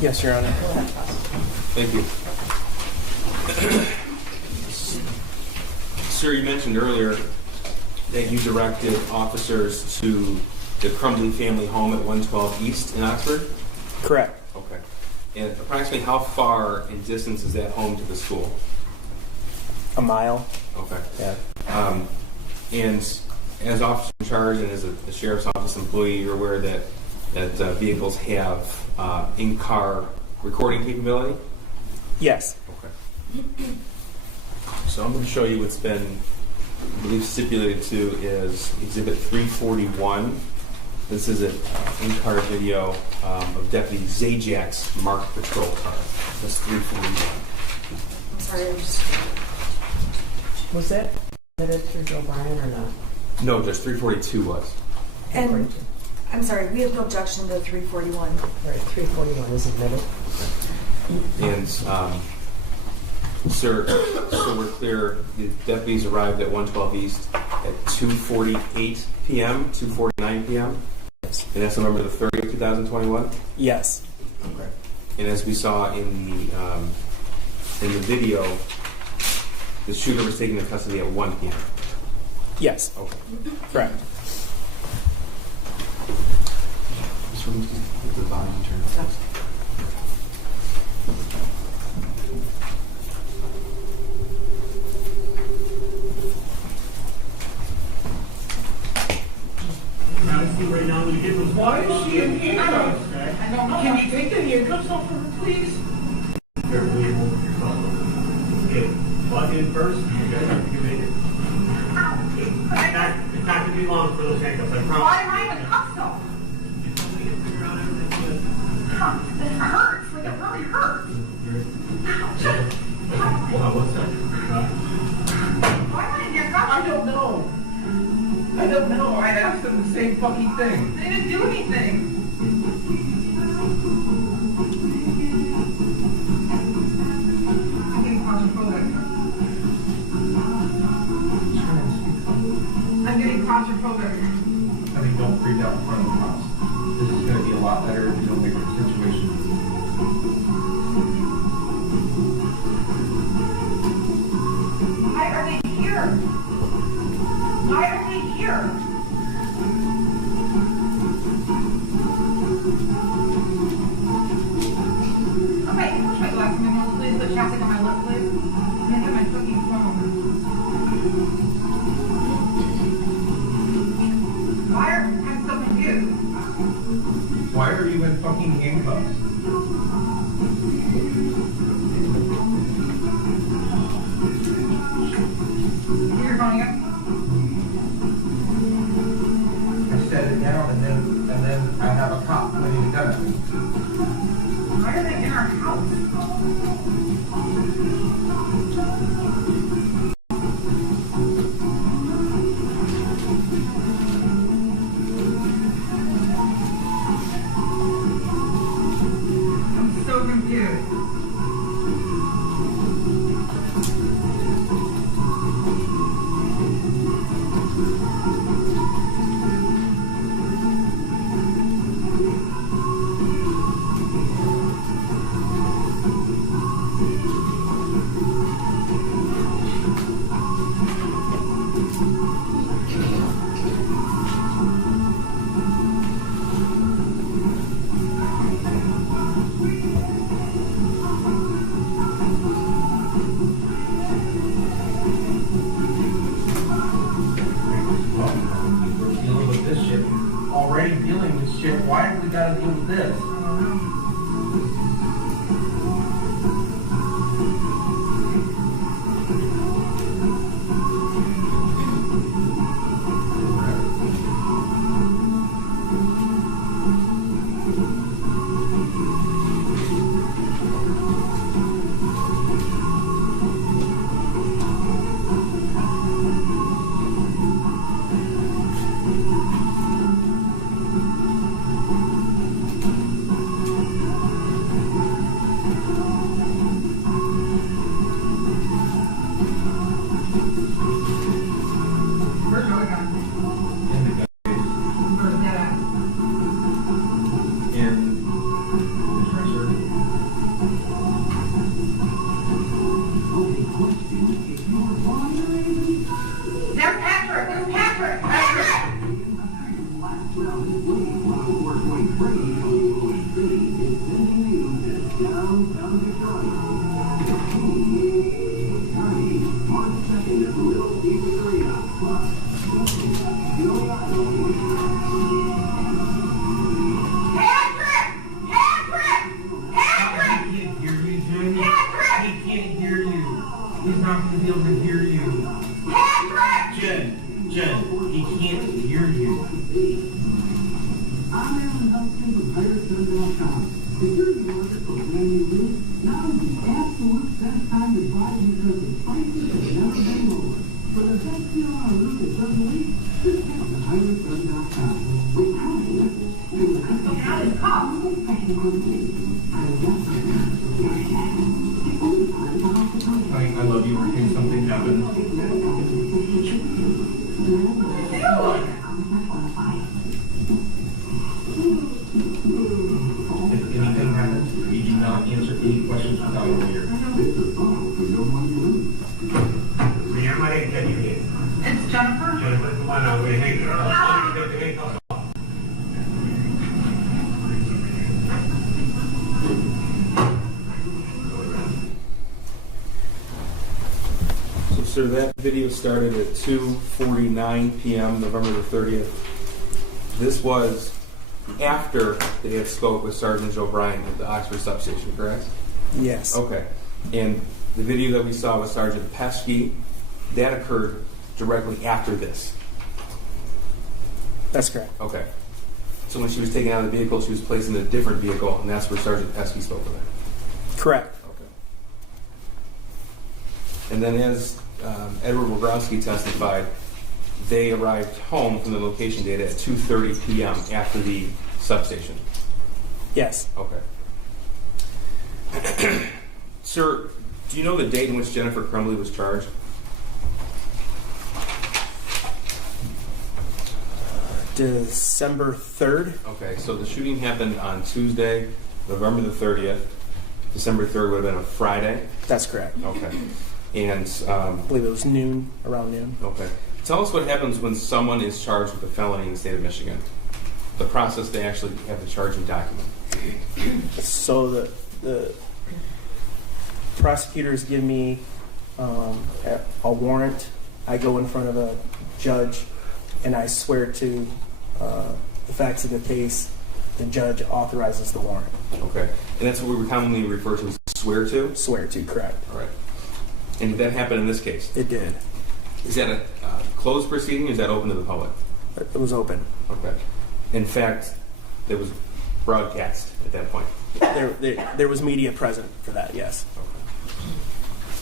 Yes, Your Honor. Thank you. Sir, you mentioned earlier that you directed officers to the Crumbley family home at 112 East in Oxford? Correct. Okay. And approximately how far in distance is that home to the school? A mile. Okay. Yeah. And as officer in charge and as a sheriff's office employee, you're aware that vehicles have in-car recording capability? Yes. Okay. So I'm going to show you what's been, I believe, stipulated to is Exhibit 341. This is an in-car video of Deputy Zajak's marked patrol car. That's 341. I'm sorry, I'm just... Was that submitted through Joe Bryan or not? No, just 342 was. And, I'm sorry, we have no objection to 341. Right, 341 was admitted. And, sir, so we're clear, the deputies arrived at 112 East at 2:48 p.m., 2:49 p.m.? Yes. And that's November the 30th, 2021? Yes. Okay. And as we saw in the video, the shooter was taken into custody at 1 p.m. Yes. Okay. Correct. This room is the volume turned. Right now, we get those. Why is she in handcuffs? I don't know. Can you take the handcuffs off of her, please? Carefully hold yourself. Okay, plug in first. You guys have to get it. It's not going to be long for those handcuffs. I promise. Why am I in cuffs though? It hurts. Like it really hurts. Wow, what's that? Why am I in handcuffs? I don't know. I don't know. I asked them the same fucking thing. They didn't do anything. I'm getting claustrophobic. I'm getting claustrophobic. I think don't freak out in front of the cops. This is going to be a lot better if you don't make a situation. Why are they here? Why are they here? Okay, push my glass in my nose, please. Put chapstick on my lip, please. And then get my fucking phone. Why are I'm so confused? Why are you in fucking handcuffs? Is your phone here? I set it down and then I have a cop pointing a gun at me. Why are they in our house? I'm so confused. We're dealing with this shit. Already dealing with shit. Why have we got to deal with this? Where's the other guy? Where's that at? In the treasure. doesn't hear you. Jen, he can't hear you. I love you. I think something happened. If anything happened, you do not answer any questions without a lawyer. Ma'am, I didn't catch your name. It's Jennifer. Jennifer, come on now. Wait, hang on. Take the handcuffs off. So, sir, that video started at 2:49 p.m. November the 30th. This was after they had spoke with Sergeant Joe Bryan at the Oxford substation, correct? Yes. Okay. And the video that we saw with Sergeant Pesky, that occurred directly after this. That's correct. Okay. So when she was taken out of the vehicle, she was placed in a different vehicle, and that's where Sergeant Pesky spoke with her. Correct. Okay. And then as Edward Wogrowski testified, they arrived home from the location data at 2:30 p.m. after the substation. Yes. Okay. Sir, do you know the date in which Jennifer Crumbley was charged? December 3rd. Okay, so the shooting happened on Tuesday, November the 30th. December 3rd would have been a Friday. That's correct. Okay. And, I believe it was noon, around noon. okay. Tell us what happens when someone is charged with a felony in the state of Michigan. The process to actually have the charging document. So the prosecutors give me a warrant. I go in front of a judge and I swear to the facts of the case. The judge authorizes the warrant. Okay. And that's what we would commonly refer to as swear to? Swear to, correct. All right. And did that happen in this case? It did. Is that a closed proceeding or is that open to the public? It was open. Okay. In fact, it was broadcast at that point. There was media present for that, yes.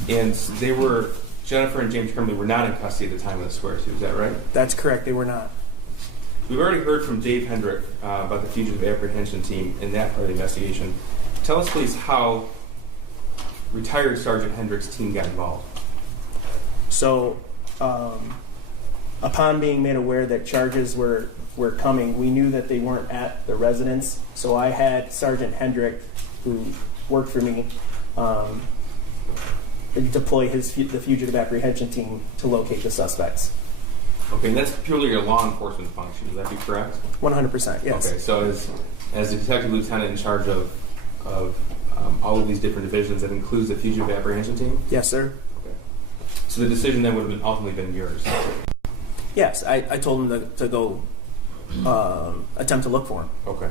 Okay. And they were, Jennifer and James Crumbley were not in custody at the time of the swear to, is that right? That's correct, they were not. We've already heard from Dave Hendrick about the fugitive apprehension team in that part of the investigation. Tell us, please, how retired Sergeant Hendrick's team got involved. So, upon being made aware that charges were coming, we knew that they weren't at the residence. So I had Sergeant Hendrick, who worked for me, deploy the fugitive apprehension team to locate the suspects. Okay, and that's purely a law enforcement function, would that be correct? 100%, yes. Okay, so as the detective lieutenant in charge of all of these different divisions, that includes the fugitive apprehension team? Yes, sir. Okay. So the decision then would have ultimately been yours? Yes, I told him to go attempt to look for him. Okay.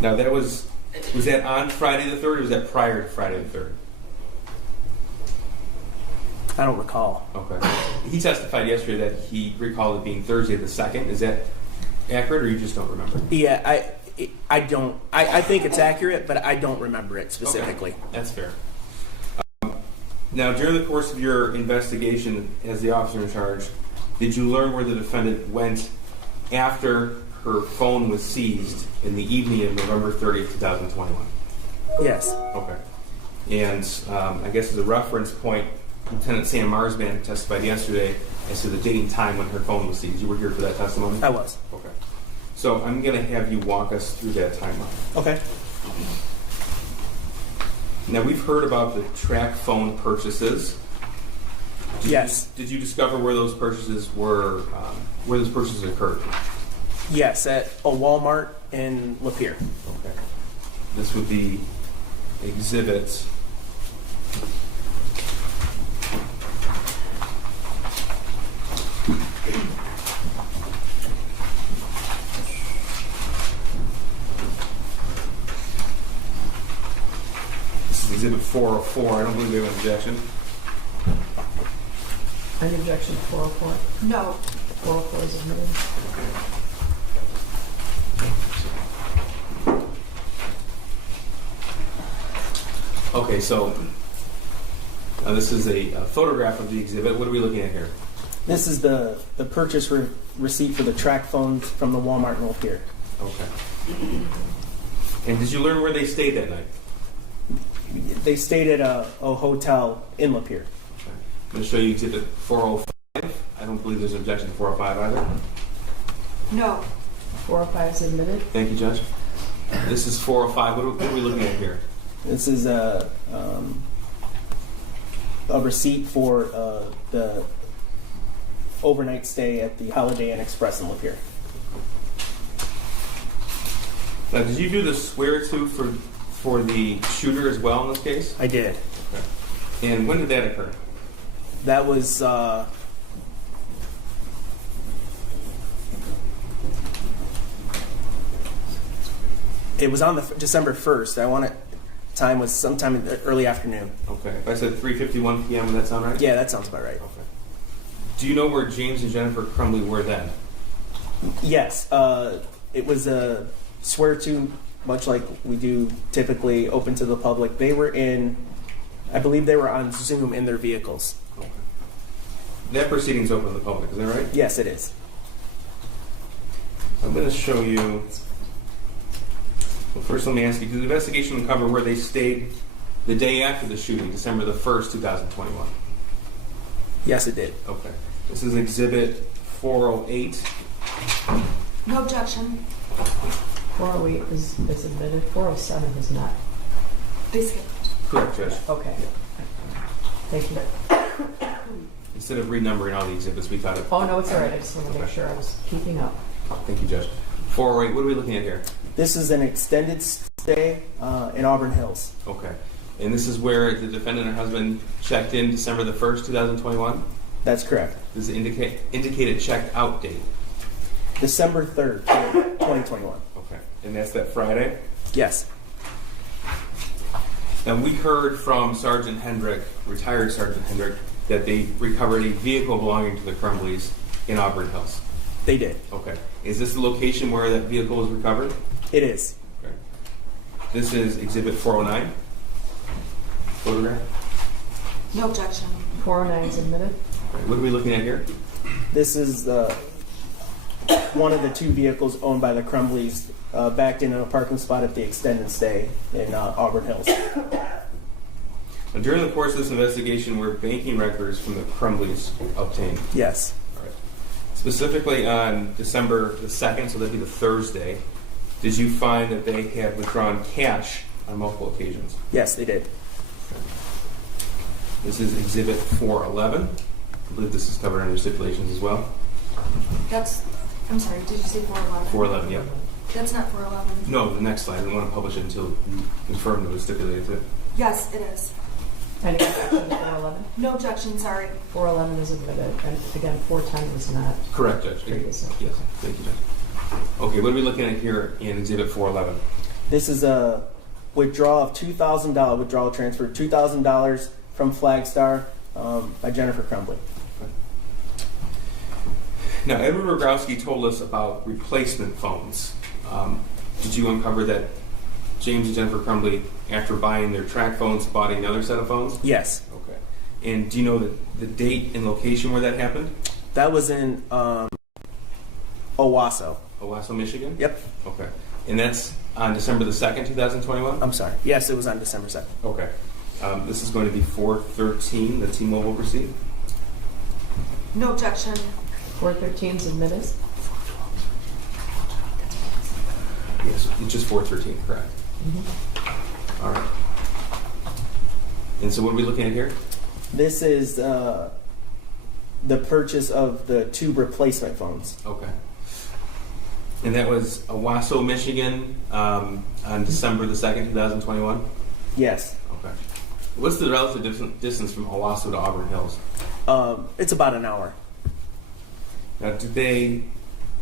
Now was that on Friday the 3rd or was that prior to Friday the 3rd? I don't recall. Okay. He testified yesterday that he recalled it being Thursday the 2nd. Is that accurate or you just don't remember? Yeah, I don't. I think it's accurate, but I don't remember it specifically. Okay. That's fair. Now, during the course of your investigation as the officer in charge, did you learn where the defendant went after her phone was seized in the evening of November 30th, 2021? Yes. Okay. And I guess as a reference point, Lieutenant Sam Marsman testified yesterday as to the date and time when her phone was seized. You were here for that testimony? I was. Okay. So I'm going to have you walk us through that timeline. Okay. Now, we've heard about the track phone purchases. Yes. Did you discover where those purchases were, where those purchases occurred? Yes, at a Walmart in Lapeer. Okay. This would be exhibit. This is Exhibit 404. I don't believe we have an objection. Any objection to 404? No. 404 is admitted. Okay, so this is a photograph of the exhibit. What are we looking at here? This is the purchase receipt for the track phones from the Walmart in Old Pier. Okay. And did you learn where they stayed that night? They stayed at a hotel in Lapeer. Okay. I'm going to show you exhibit 405. I don't believe there's an objection to 405 either. No. 405 is admitted. Thank you, Judge. This is 405. What are we looking at here? This is a receipt for the overnight stay at the Holiday Inn Express in Lapeer. Now, did you do the swear to for the shooter as well in this case? I did. Okay. And when did that occur? That was it was on the December 1st. I want it. Time was sometime in the early afternoon. Okay. If I said 3:51 p.m., would that sound right? Yeah, that sounds about right. Okay. Do you know where James and Jennifer Crumbley were then? Yes, it was a swear to, much like we do typically, open to the public. They were I believe they were on Zoom in their vehicles. Okay. That proceeding's open to the public, is that right? Yes, it is. I'm going to show you. Well, first, let me ask you: did the investigation uncover where they stayed the day after the shooting, December the 1st, 2021? Yes, it did. Okay. This is Exhibit 408. No objection. 408 is admitted. 407 is not. They skipped. Correct, Judge. Okay. Thank you. Instead of renumbering all the exhibits, we thought it. Oh, no, it's all right. I just want to make Okay. sure I was keeping up. Thank you, Judge. 408. What are we looking at here? This is an extended stay in Auburn Hills. Okay. And this is where the defendant and her husband checked in December the 1st, 2021? That's correct. Does it indicate a checked out date? December 3rd, 2021. Okay. And that's that Friday? Yes. Now, we heard from Sergeant Hendrick, retired Sergeant Hendrick, that they recovered a vehicle belonging to the Crumbleys in Auburn Hills. They did. Okay. Is this the location where that vehicle was recovered? It is. Okay. This is Exhibit 409. Photograph. No objection. 409 is admitted. Okay. What are we looking at here? This is one of the two vehicles owned by the Crumbleys backed in a parking spot at the extended stay in Auburn Hills. Now, during the course of this investigation, were banking records from the Crumbleys obtained? Yes. All right. Specifically on December the 2nd, so that'd be the Thursday, did you find that they had withdrawn cash on multiple occasions? Yes, they did. This is Exhibit 411. I believe this is covered under stipulations as well. I'm sorry, did you say 411? 411, yeah. That's not 411. No, the next slide. I didn't want to publish it until you confirmed it was stipulated to. Yes, it is. Any objection to 411? No objection, sorry. 411 is admitted. And again, 410 is not. Correct, Judge. Previous. Yes, thank you, Judge. Okay, what are we looking at here in Exhibit 411? This is a withdrawal of $2,000 withdrawal transfer, $2,000 from Flagstar by Jennifer Crumbley. Now, Edward Rogowski told us about replacement phones. Did you uncover that James and Jennifer Crumbley, after buying their track phones, bought another set of phones? Yes. Okay. And do you know the date and location where that happened? That was in Owasso. Owasso, Michigan? Yep. Okay. And that's on December the 2nd, 2021? I'm sorry. Yes, it was on December 2nd. Okay. This is going to be 413, the T-Mobile receipt. No objection. 413 is admitted. Yes, it's just 413, correct. Mm-hmm. All right. And so what are we looking at here? This is the purchase of the two replacement phones. Okay. And that was Owasso, Michigan, on December the 2nd, 2021? Yes. Okay. What's the relative distance from Owasso to Auburn Hills? It's about an hour. Now, did they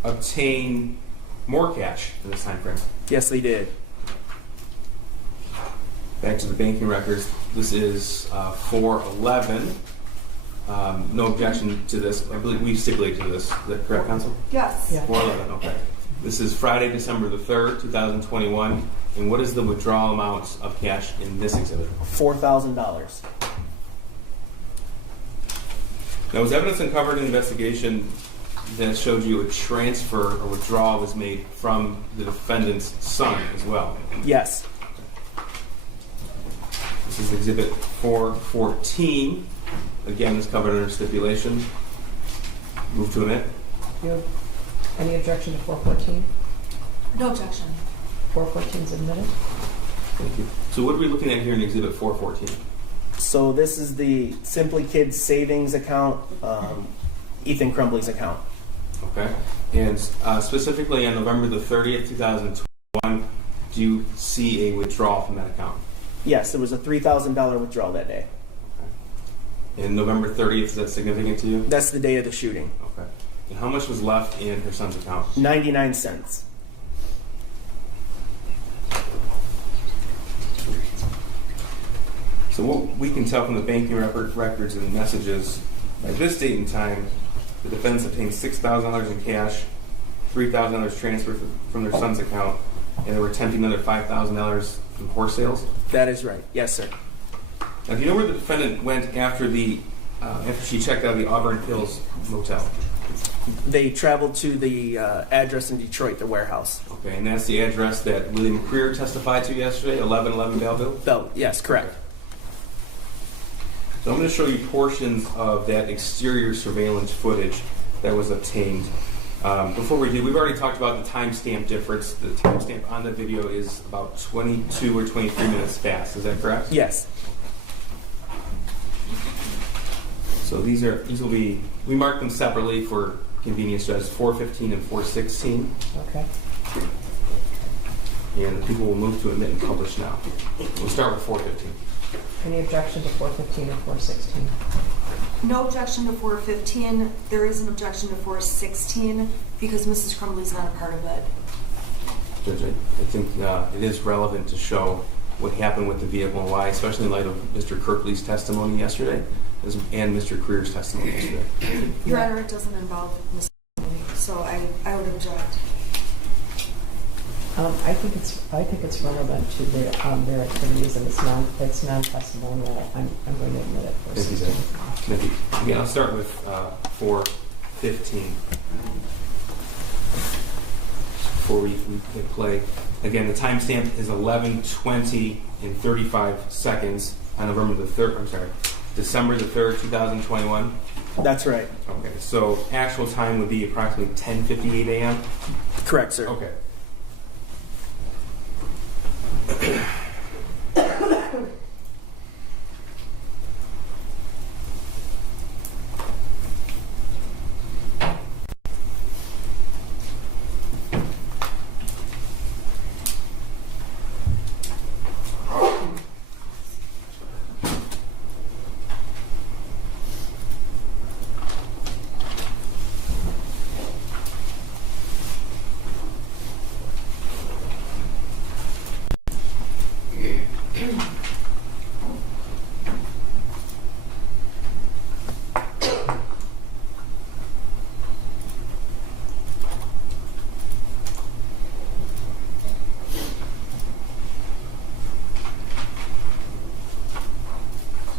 obtain more cash in this time frame? Yes, they did. Back to the banking records. This is 411. No objection to this. I believe we stipulated to this. Is that correct, Counsel? Yes. Yeah. 411, okay. This is Friday, December the 3rd, 2021. And what is the withdrawal amount of cash in this exhibit? $4,000. Now, was evidence uncovered in the investigation that showed you a transfer or withdrawal was made from the defendant's son as well? Yes. This is Exhibit 414. Again, is covered under stipulation. Move to admit. You have any objection to 414? No objection. 414 is admitted. Thank you. So what are we looking at here in Exhibit 414? So this is the Simply Kids savings account, Ethan Crumbley's account. Okay. And specifically on November the 30th, 2021, do you see a withdrawal from that account? Yes, there was a $3,000 withdrawal that day. And November 30th, is that significant to you? That's the day of the shooting. Okay. And how much was left in her son's account? 99 cents. So what we can tell from the banking records and messages, at this date and time, the defendants obtained $6,000 in cash, $3,000 transferred from their son's account, and they were attempting another $5,000 from horse sales. That is right. Yes, sir. Now, do you know where the defendant went after she checked out of the Auburn Hills Motel? They traveled to the address in Detroit, the warehouse. Okay, and that's the address that William Creer testified to yesterday, 1111 Belleville? Bell, yes, correct. So I'm going to show you portions of that exterior surveillance footage that was obtained. Before we do, we've already talked about the timestamp difference. The timestamp on the video is about 22 or 23 minutes fast. Is that correct? Yes. So these will be, we marked them separately for convenience as 415 and 416. Okay. And the people will move to admit and publish now. We'll start with 415. Any objection to 415 or 416? No objection to 415. There is an objection to 416 because Mrs. Crumbley's not a part of it. Judge, I think it is relevant to show what happened with the vehicle and why, especially in light of Mr. Kirkley's testimony yesterday and Mr. Creer's testimony yesterday. Your Honor, it doesn't involve Mrs. Crumbley, so I would object. I think it's relevant to their activities, and it's non-testimonial. I'm going to admit it for Thank you, 16. Thank you. Again, I'll start with 415. Before we hit play, again, the timestamp is 11:20 and 35 seconds on November the 3rd. I'm sorry, December the 3rd, 2021. That's right. Okay, so actual time would be approximately 10:58 a.m. Correct, sir. Okay.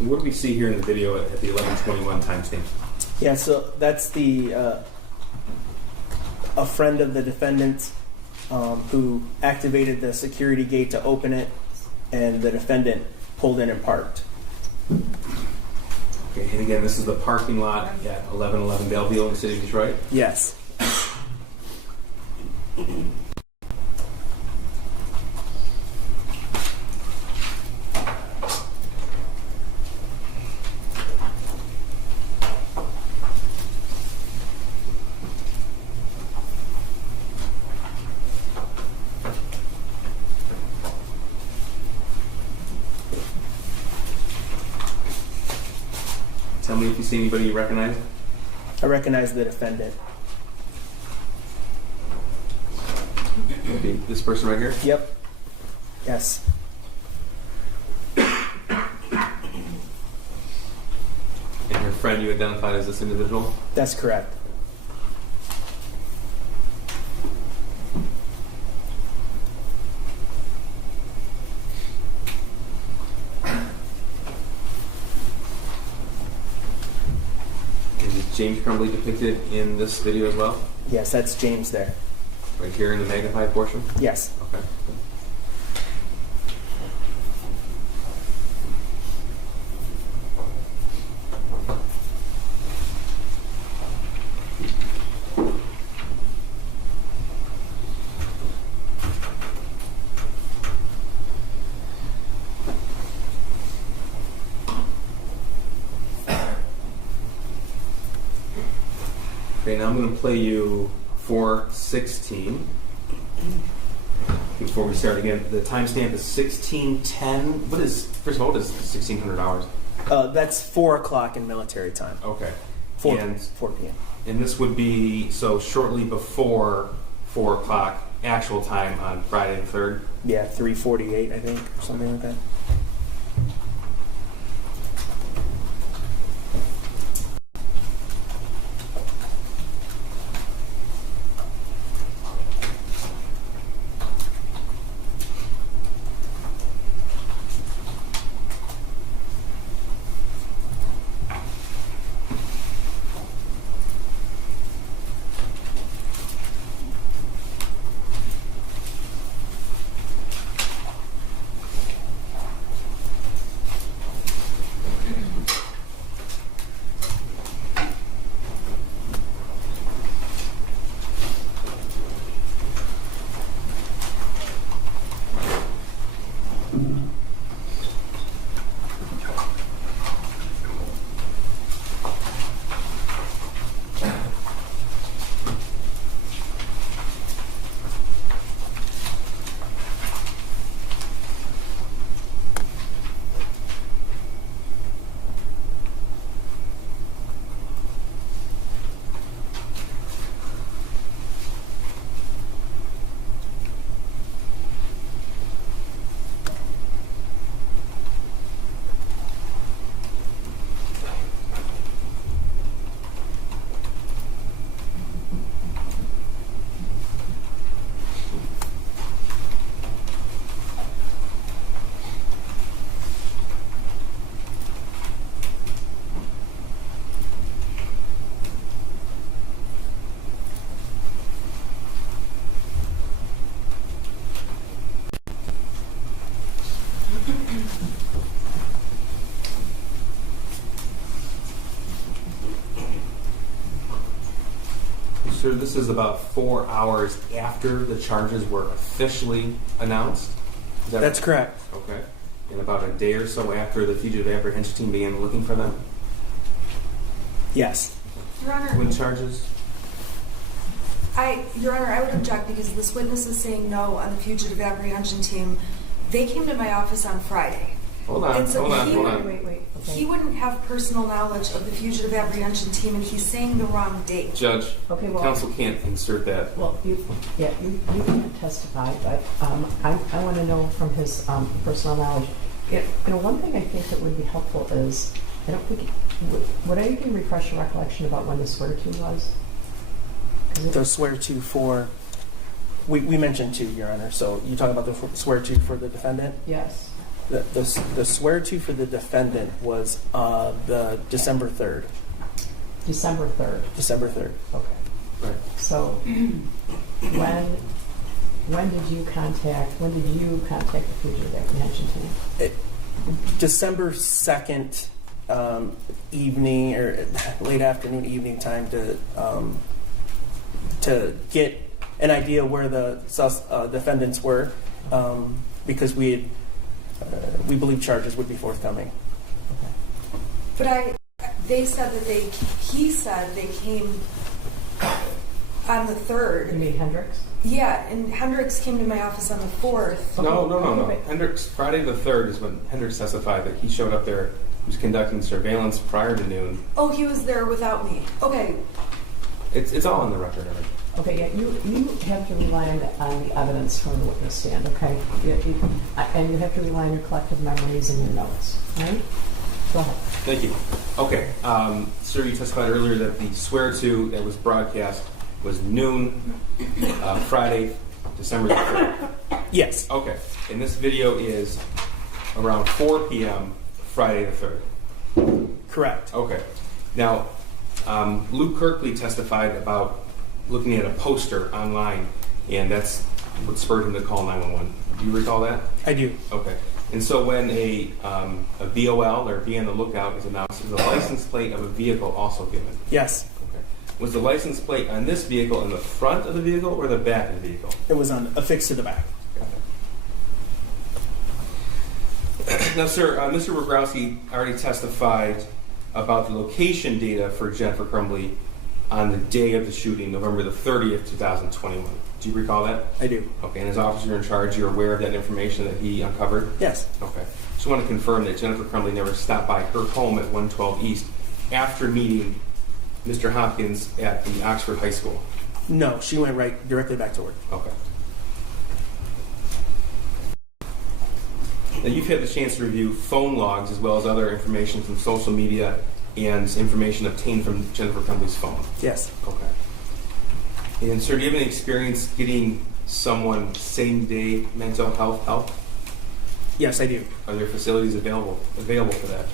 What do we see here in the video at the 11:21 timestamp? Yeah, so that's the a friend of the defendant who activated the security gate to open it, and the defendant pulled in and parked. Okay, and again, this is the parking lot at 1111 Belleville in the city of Detroit. Yes. Tell me if you see anybody you recognize. I recognize the defendant. Okay, this person right here. Yep. Yes. And your friend you identified as this individual? That's correct. And is James Crumbley depicted in this video as well? Yes, that's James there. Right here in the magnified portion? Yes. Okay. Okay, now I'm going to play you 4:16. Before we start again, the timestamp is 16:10. First of all, what is 1600 hours? That's 4 o'clock in military time. Okay. 4 And p.m. this would be so shortly before 4 o'clock actual time on Friday the 3rd. Yeah, 3:48, I think, or something like that. Sir, this is about 4 hours after the charges were officially announced? Is that That's right? correct. Okay. And about a day or so after the fugitive apprehension team began looking for them? Yes. Your Honor, When charges? Your Honor, I would object because this witness is saying no on the fugitive apprehension team. They came to my office on Friday. Hold on, And so hold on, he hold would- on. Wait. Okay. He wouldn't have personal knowledge of the fugitive apprehension team, and he's saying the wrong date. Judge, Okay, well- counsel can't insert that. Well, you can testify, but I want to know from his personal knowledge. One thing I think that would be helpful is, I don't think, would anything refresh your recollection about when the swear to was? 'Cause it- The swear to for, we mentioned two, Your Honor. So you talk about the swear to for the defendant? Yes. The swear to for the defendant was the December 3rd. December 3rd. December 3rd. Okay. Right. So when did you contact the fugitive apprehension team? December 2nd evening or late afternoon, evening time to get an idea where the defendants were, because we believe charges would be forthcoming. But he said they came on the You 3rd. mean Hendricks? Yeah, and Hendricks came to my office on the 4th. No. Okay. Hendricks, Friday the 3rd is when Hendricks testified that he showed up there. He was conducting surveillance prior to noon. Oh, he was there without me. Okay. It's all on the record. Right? Okay, yeah, you have to rely on the evidence from the witness stand, okay? And you have to rely on your collective memories and your notes, right? Go ahead. Thank you. Okay, sir, you testified earlier that the swear-to that was broadcast was noon, Friday, December the 3rd. Yes, Okay, and this video is around 4 p.m. Friday the 3rd. correct. Okay. Now, Luke Kirkley testified about looking at a poster online, and that's what spurred him to call 911. Do you recall that? I do. Okay. And so when a BOL, or be on the lookout, is announced, is a license plate of a vehicle also given? Yes, Okay. Was the license plate on this vehicle in the front of the vehicle or the back of the vehicle? it was affixed to the back. Got it. Now, sir, Mr. Rogrowski already testified about the location data for Jennifer Crumbley on the day of the shooting, November the 30th, 2021. Do you recall that? I do. Okay, and as officer in charge, you're aware of that information that he uncovered? Yes, Okay. Just want to confirm that Jennifer Crumbley never stopped by her home at 112 East after meeting Mr. Hopkins at the Oxford High School. no, she went directly back to work. Okay. Now, you've had the chance to review phone logs as well as other information from social media and information obtained from Jennifer Crumbley's phone. Yes, Okay. And sir, do you have any experience getting someone same-day mental health help? yes, I do. Are there facilities available for that?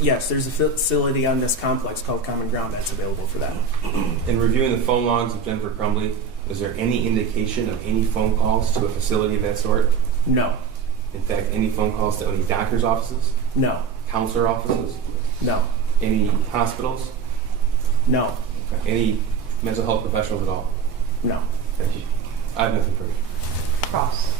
Yes, there's a facility on this complex called Common Ground that's available for that. In reviewing the phone logs of Jennifer Crumbley, is there any indication of any phone calls to a facility of that sort? No, In fact, any phone calls to any doctor's offices, no, counselor offices, no, any hospitals, no, any mental health professionals at all? no. Thank you. I have nothing further. Cross.